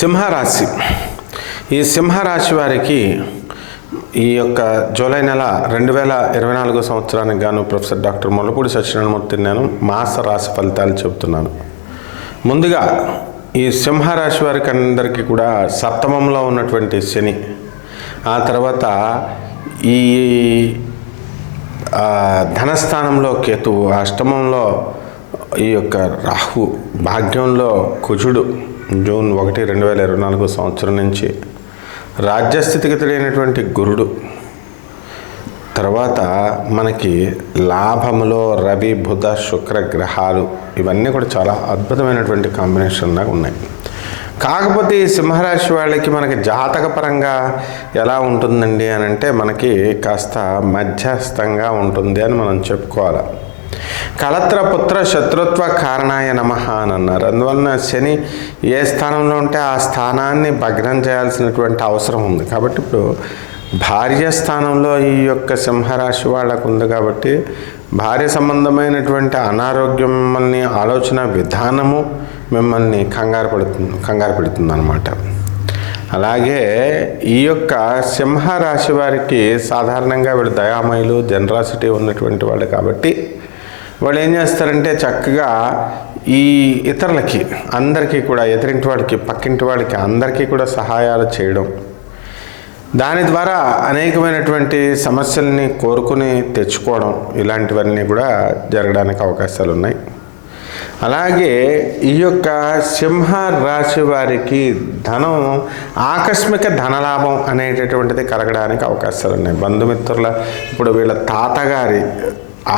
సింహరాశి. ఈ సింహరాశి వారికి ఈ యొక్క జూలై నెల 2024 సంవత్సరానికి గాను ప్రొఫెసర్ డాక్టర్ ముల్లపూడి సత్యనారాయణమూర్తిని నేను మాస రాశి ఫలితాలు చెబుతున్నాను. ముందుగా ఈ సింహరాశి వారికి అందరికీ కూడా సప్తమంలో ఉన్నటువంటి శని, ఆ తర్వాత ఈ ధనస్థానంలో కేతువు, అష్టమంలో ఈ యొక్క రాహు, భాగ్యంలో కుజుడు జూన్ 1, 2024 సంవత్సరం నుంచి రాజ్యస్థితిగతుడైనటువంటి గురుడు, తర్వాత మనకి లాభములో రవి బుధ శుక్ర గ్రహాలు, ఇవన్నీ కూడా చాలా అద్భుతమైనటువంటి కాంబినేషన్గా ఉన్నాయి. కాకపోతే ఈ సింహరాశి వాళ్ళకి మనకి జాతకపరంగా ఎలా ఉంటుందండి అని అంటే మనకి కాస్త మధ్యస్థంగా ఉంటుంది అని మనం చెప్పుకోవాలి. కళత్ర పుత్ర శత్రుత్వ కారణాయ నమః అని అన్నారు. అందువలన శని ఏ స్థానంలో ఉంటే ఆ స్థానాన్ని భగ్నం చేయాల్సినటువంటి అవసరం ఉంది. కాబట్టి ఇప్పుడు భార్య స్థానంలో ఈ యొక్క సింహరాశి వాళ్ళకు ఉంది కాబట్టి భార్య సంబంధమైనటువంటి అనారోగ్యం మిమ్మల్ని, ఆలోచన విధానము మిమ్మల్ని కంగారు పెడుతుంది అన్నమాట. అలాగే ఈ యొక్క సింహరాశి వారికి సాధారణంగా వీళ్ళు దయామయులు, జనరాసిటీ ఉన్నటువంటి వాళ్ళు కాబట్టి వాళ్ళు ఏం చేస్తారంటే చక్కగా ఈ ఇతరులకి అందరికీ కూడా, ఎదురింటి వాళ్ళకి, పక్కింటి వాళ్ళకి అందరికీ కూడా సహాయాలు చేయడం, దాని ద్వారా అనేకమైనటువంటి సమస్యల్ని కోరుకుని తెచ్చుకోవడం, ఇలాంటివన్నీ కూడా జరగడానికి అవకాశాలు ఉన్నాయి. అలాగే ఈ యొక్క సింహ రాశి వారికి ధనం, ఆకస్మిక ధనలాభం అనేటటువంటిది కలగడానికి అవకాశాలు ఉన్నాయి. బంధుమిత్రుల, ఇప్పుడు వీళ్ళ తాతగారి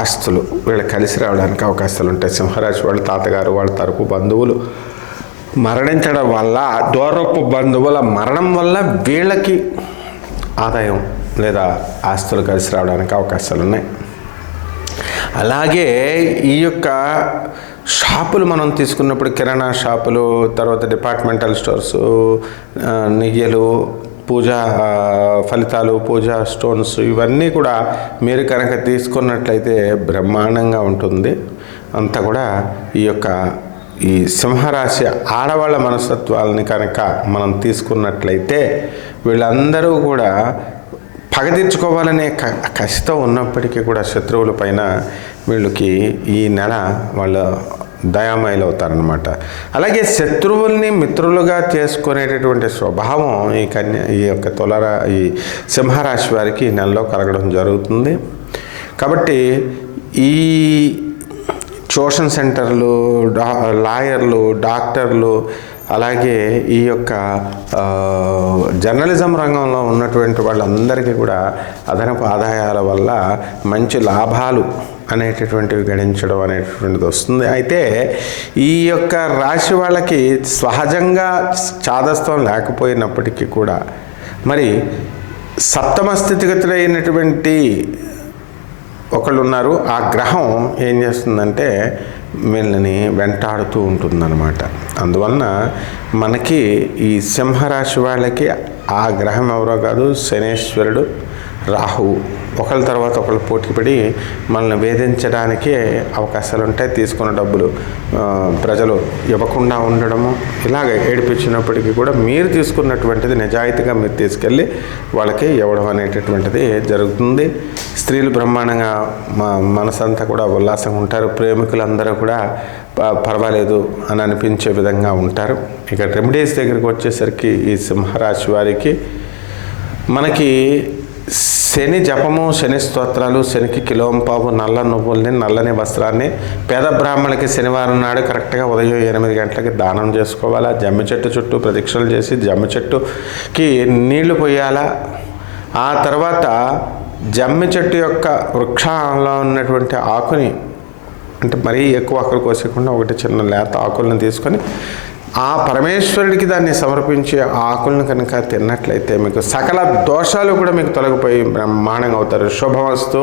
ఆస్తులు వీళ్ళు కలిసి రావడానికి అవకాశాలు ఉంటాయి. సింహరాశి వాళ్ళ తాతగారు, వాళ్ళ తరపు బంధువులు మరణించడం వల్ల, దూరపు బంధువుల మరణం వల్ల వీళ్ళకి ఆదాయం లేదా ఆస్తులు కలిసి రావడానికి అవకాశాలు ఉన్నాయి. అలాగే ఈ యొక్క షాపులు మనం తీసుకున్నప్పుడు కిరాణా షాపులు, తర్వాత డిపార్ట్మెంటల్ స్టోర్స్, నెయ్యలు, పూజా ఫలితాలు, పూజా స్టోన్స్, ఇవన్నీ కూడా మీరు కనుక తీసుకున్నట్లయితే బ్రహ్మాండంగా ఉంటుంది. అంతా కూడా ఈ సింహరాశి ఆడవాళ్ళ మనస్తత్వాలని కనుక మనం తీసుకున్నట్లయితే వీళ్ళందరూ కూడా పగ తీర్చుకోవాలనే కసితో ఉన్నప్పటికీ కూడా శత్రువుల పైన వీళ్ళకి ఈ నెల వాళ్ళు దయామయులు అవుతారనమాట. అలాగే శత్రువుల్ని మిత్రులుగా చేసుకునేటటువంటి స్వభావం ఈ యొక్క ఈ సింహరాశి వారికి ఈ నెలలో కలగడం జరుగుతుంది. కాబట్టి ఈ ట్యూషన్ సెంటర్లు, లాయర్లు, డాక్టర్లు, అలాగే ఈ యొక్క జర్నలిజం రంగంలో ఉన్నటువంటి వాళ్ళందరికీ కూడా అదనపు ఆదాయాల వల్ల మంచి లాభాలు అనేటటువంటివి గడించడం అనేటటువంటిది వస్తుంది. అయితే ఈ యొక్క రాశి వాళ్ళకి సహజంగా చాదస్తం లేకపోయినప్పటికీ కూడా మరి సప్తమ స్థితిగతులైనటువంటి ఒకళ్ళు ఉన్నారు. ఆ గ్రహం ఏం చేస్తుందంటే వీళ్ళని వెంటాడుతూ ఉంటుందన్నమాట. అందువలన మనకి ఈ సింహరాశి వాళ్ళకి ఆ గ్రహం ఎవరో కాదు, శనేశ్వరుడు, రాహువు, ఒకళ్ళ తర్వాత ఒకళ్ళు పోటీపడి మనల్ని వేధించడానికి అవకాశాలు ఉంటాయి. తీసుకున్న డబ్బులు ప్రజలు ఇవ్వకుండా ఉండడము, ఇలాగ ఏడిపించినప్పటికీ కూడా మీరు తీసుకున్నటువంటిది నిజాయితీగా మీరు తీసుకెళ్ళి వాళ్ళకి ఇవ్వడం అనేటటువంటిది జరుగుతుంది. స్త్రీలు బ్రహ్మాండంగా మనసంతా కూడా ఉల్లాసంగా ఉంటారు. ప్రేమికులందరూ కూడా పర్వాలేదు అని అనిపించే విధంగా ఉంటారు. ఇక రెమెడీస్ దగ్గరికి వచ్చేసరికి ఈ సింహరాశి వారికి మనకి శని జపము, శని స్తోత్రాలు, శనికి కిలోంపావు నల్ల నువ్వుల్ని, నల్లని వస్త్రాన్ని పేద బ్రాహ్మణులకి శనివారం నాడు కరెక్ట్గా ఉదయం 8 గంటలకి దానం చేసుకోవాలా. జమ్మి చెట్టు చుట్టూ ప్రదక్షిణలు చేసి జమ్మి చెట్టుకి నీళ్లు పోయాలా. ఆ తర్వాత జమ్మి చెట్టు యొక్క వృక్షంలో ఉన్నటువంటి ఆకుని, అంటే మరీ ఎక్కువ ఆకులు కోసేయకుండా ఒకటి చిన్న లేత ఆకులను తీసుకొని ఆ పరమేశ్వరుడికి దాన్ని సమర్పించి ఆ ఆకులను కనుక తిన్నట్లయితే మీకు సకల దోషాలు కూడా మీకు తొలగిపోయి బ్రహ్మాండంగా అవుతారు. శుభమస్తు.